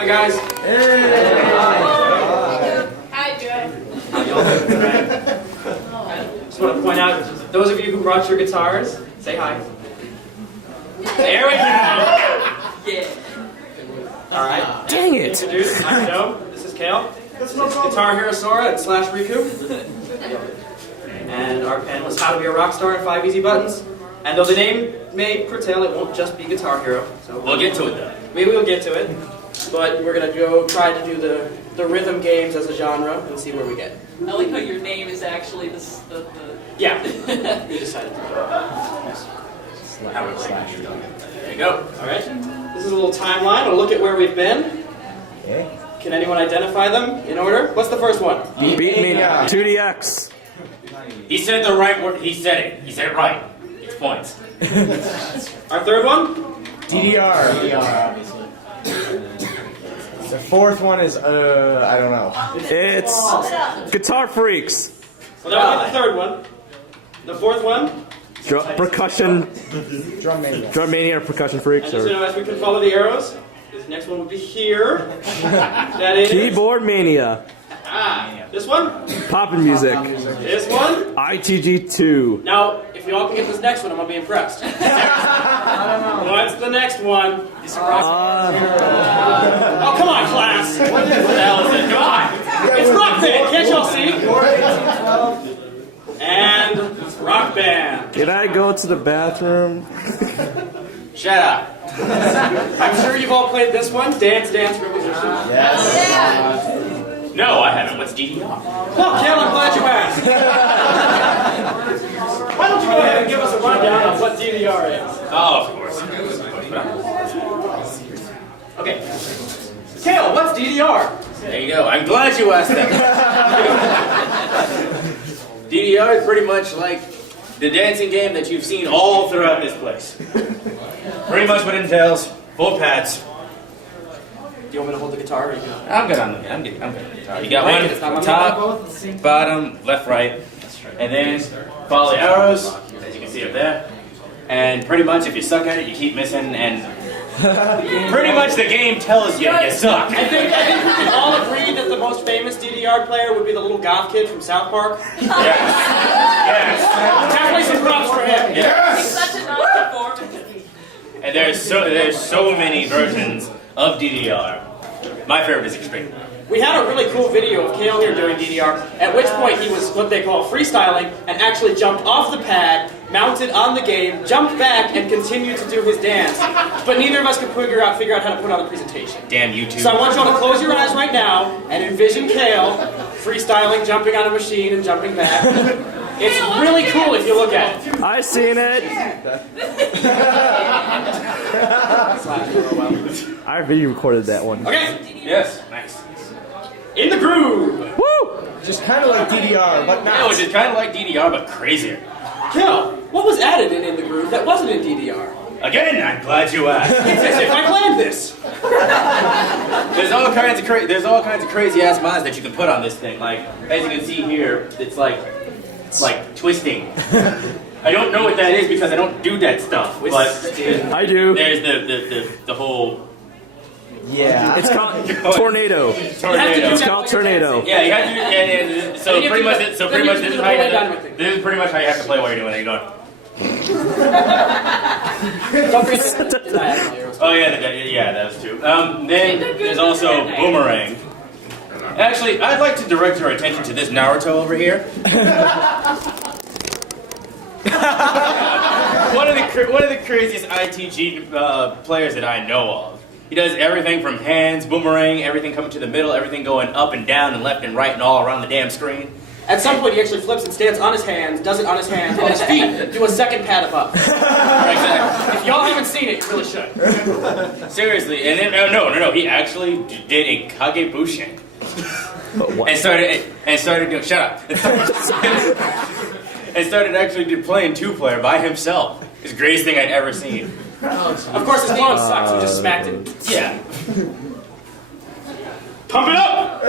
Hi guys. Hey. Hi, Joe. Just want to point out, those of you who brought your guitars, say hi. There we go. Yeah. All right. Dang it! Introduce. I'm Joe. This is Kale. This is Guitar Hero Sora and / Riku. And our panel is How to Be a Rockstar in 5 Easy Buttons. And though the name may foretell, it won't just be Guitar Hero. So We'll get to it though. maybe we'll get to it. But we're gonna try to do the rhythm games as a genre and see where we get. I like how your name is actually the Yeah. We decided to go. There you go. All right. This is a little timeline. We'll look at where we've been. Okay. Can anyone identify them in order? What's the first one? Beat me 2DX. He said the right word. He said it. He said it right. It's points. Our third one? DDR. obviously. The fourth one is, I don't know. It's Guitar Freaks. Well, that would be the third one. The fourth one? Percussion. Drum Mania. Drum Mania or Percussion Freaks. And just so you Or know, as we can follow the arrows, this next one would be here. That is... Keyboard Mania. This one? Poppin' Music. This one? ITG2. Now, if we all can get this next one, I'm going to be impressed. What's the next one? Oh, come on, class! What the hell is it? Come on. It's Rock Band! Can't y'all see? And Rock Band. Can I go to the bathroom? Shut up. I'm sure you've all played this one, Dance Dance Revolution. No, I haven't. What's DDR? Well, Kale, I'm glad you asked. Why don't you go ahead and give us a rundown of what DDR is? Oh, of course. Okay. Kale, what's DDR? There you go. I'm glad you asked that. DDR is pretty much like the dancing game that you've seen all throughout this place. Pretty much what it entails. 4 pads. Do you want me to hold the guitar or you go? I'm good on the guitar. You got It's not one my top, bottom, left, right, and then follow the arrows, as you can see up there. And pretty much if you suck at it, you keep missing, and pretty much the game tells you you suck. I think we can all agree that the most famous DDR player would be the little goth kid from South Park. Yes. Definitely some props for him. Yes. Such a non-performance. And there's so many versions of DDR. My favorite is Extreme. We had a really cool video of Kale here doing DDR, at which point he was what they call freestyling and actually jumped off the pad, mounted on the game, jumped back, and continued to do his dance. But neither of us could figure out how to put on the presentation. Damn YouTube. So I want you all to close your eyes right now and envision Kale freestyling, jumping on a machine and jumping back. It's really cool if you look at it. I seen it. I video recorded that one. Okay, Yes. Nice. in the groove. Woo! Just kind of like DDR, but Yeah, not. which is kind of like DDR, but crazier. Kale, what was added in the groove that wasn't in DDR? Again, I'm glad you asked. It's as if I planned this. There's all kinds of crazy ass mods that you can put on this thing. Like as you can see here, it's like twisting. I don't know what that is because I don't do that stuff. But I do. there's the whole Yeah. It's called Tornado. tornado. It's called Tornado. Yeah, you have to do. And so Then you have pretty to much, do this is the how you whole have dynamic to. thing. This is pretty much how you have to play while you're doing it. You're going. Don't forget the diagonal arrows. Oh yeah, that was too. Then there's also Boomerang. Actually, I'd like to direct your attention to this Naruto over here. one of the craziest ITG players that I know of. He does everything from hands, boomerang, everything coming to the middle, everything going up and down and left and right and all around the damn screen. At some point, he actually flips and stands on his hands, does it on his hands, on his feet, do a second pad above. Exactly. If y'all haven't seen it, you really should. Seriously, and then no, he actually did a Kagebushin. And started doing, shut up. And started actually playing 2-player by himself. It's the greatest thing I'd ever seen. Of course, his game sucks. We just smacked it. Yeah. Pump it up!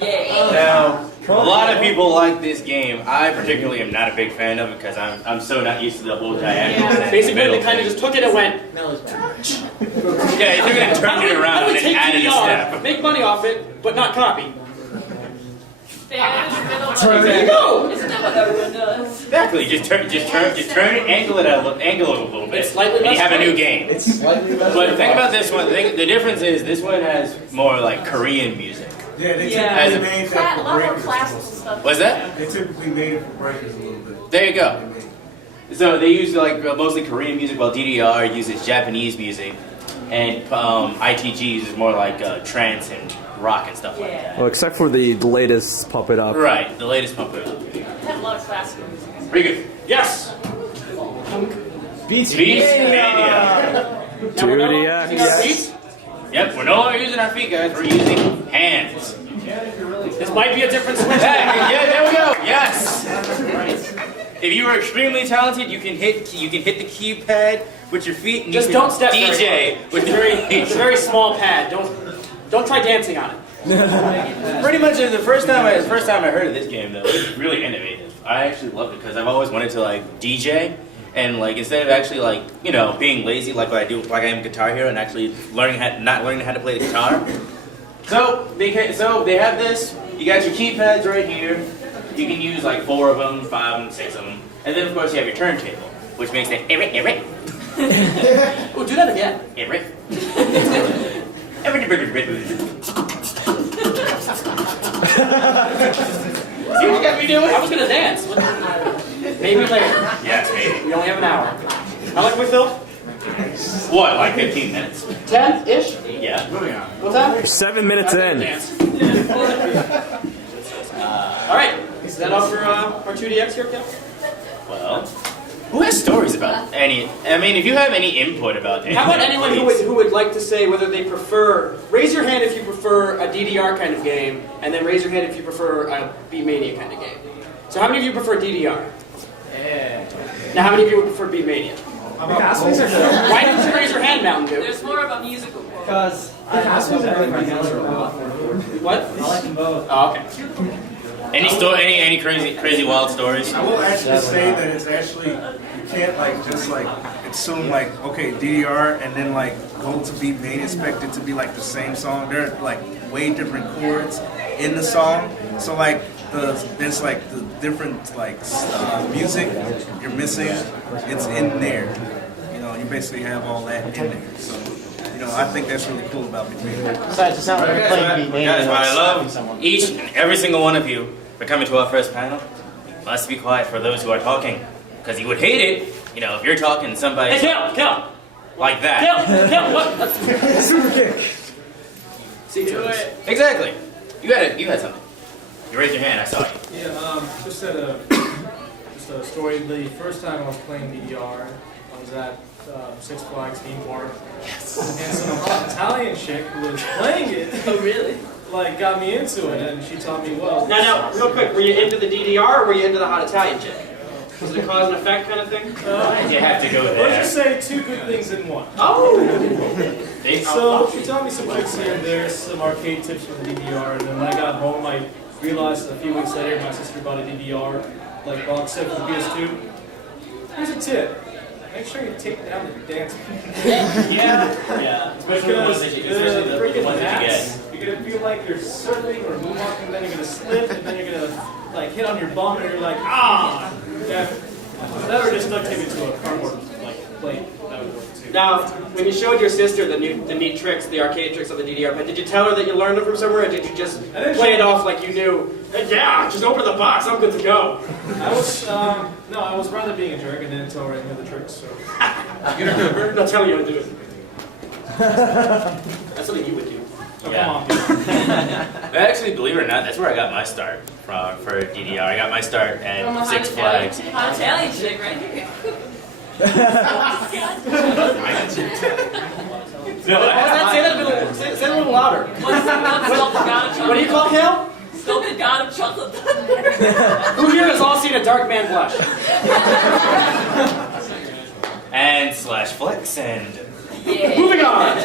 Now, a lot of people like this game. I particularly am not a big fan of it because I'm so not used to the whole diagonal. Basically, they kind of just took it and went. Yeah, he took it and turned it around and added a step. make money off it, but not copy. Stand in the middle of There you go. Isn't that what everyone does? Exactly. Just turn it, angle it a little bit, It's slightly and you less have a new money. game. It's slightly less. But think about this one. The difference is this one has more like Korean music. Yeah, they Yeah. typically made A that for lot more breakers. classical stuff. What's that? They typically made it for breakers a little bit. There you go. So they use like mostly Korean music, while DDR uses Japanese music, and ITG uses more like trance and rock and stuff like that. Well, except for the latest Pump It Up. Right, the latest Pump It Up. They have a lot of classical music. Pretty good. Yes. Beats Mania. Now we're no longer 2DX. using our feet. Yep, we're no longer using our feet, guys. We're using hands. This might be a different switch. Yeah, there we go. Yes. If you are extremely talented, you can hit the keypad with your feet, and Just you can don't step DJ very hard. with It's your it's a feet. very small pad. Don't try dancing on it. Pretty much the first time I heard of this game though, it was really innovative. I actually loved it because I've always wanted to like DJ, and like instead of actually like being lazy like what I do, like I am Guitar Hero, and actually not learning how to play the guitar. So they have this. You got your keypads right here. You can use like 4 of them, 5 of them, 6 of them, and then of course you have your turntable, which makes it Oh, do that again. See what you got me doing? I was gonna dance. Maybe later. Yes, maybe. We only have an hour. How long have we filmed? What, like 15 minutes? 10-ish? Yeah. Moving on. What's that? 7 minutes in. Dance. All right. Is that all for our 2DX here, Kale? Well, who has stories about any? I mean, if you have any input about anything, How about anyone please. who would like to say whether they prefer? Raise your hand if you prefer a DDR kind of game, and then raise your hand if you prefer a B-Mania kind of game. So how many of you prefer DDR? Yeah. Now how many of you would prefer B-Mania? Why didn't you raise your hand, Mountain Dew? There's more of a musical quote. Because What? I like them both. Oh, okay. Any crazy wild stories? I will actually say that it's actually, you can't like just like assume like, okay, DDR and then like go to Beat Mania, expect it to be like the same song. There are like way different chords in the song. So like there's like the different like music you're missing. It's in there. You basically have all that in there. So I think that's really cool about Beat Mania. Besides, it's not like you're playing Beat Mania. Guys, what I love, Someone. each and every single one of you for coming to our first panel. Must be quiet for those who are talking, because you would hate it, if you're talking to somebody Hey, Kale! like that. Kale! What? See, do it. Exactly. You had something. You raised your hand. I saw you. Yeah, just a story. The first time I was playing DDR, I was at Six Flags theme park, and some hot Italian chick who was playing it, Oh, really? like got me into it, and she taught me well. Now, real quick, were you into the DDR or were you into the hot Italian chick? Was it a cause and effect kind of thing? You have to go Let's there. just say 2 good things in one. Oh! So she taught me some tricks here and there, some arcade tips for the DDR, and then when I got home, I realized a few weeks later my sister bought a DDR, like box set for the PS2. Here's a tip. Make sure you take down the dance. Yeah. Especially the ones that you, especially the freaking ones that you mats, get. you're gonna feel like you're surfing or moonwalking, then you're gonna slip, and then you're gonna like hit on your bum, and you're like, ah! Yeah. That or just duct tape it to a cardboard like plate. That would work too. Now, when you showed your sister the neat tricks, the arcade tricks on the DDR pad, did you tell her that you learned them from somewhere, or did you just play it off like you knew? Hey, yeah, just open the box, I'm good to go. I was rather being a jerk and didn't tell her any of the tricks. So Not telling you how to do it. That's something you would do. Yeah. Actually, believe it or not, that's where I got my start for DDR. I got my start From a at hot Six Flags. Hot Italian chick right here. No, Say that a little louder. What What do you call Kale? Stilton God of chocolate thunder. Who here has all seen a dark man blush? and /flex and Yeah. Moving on.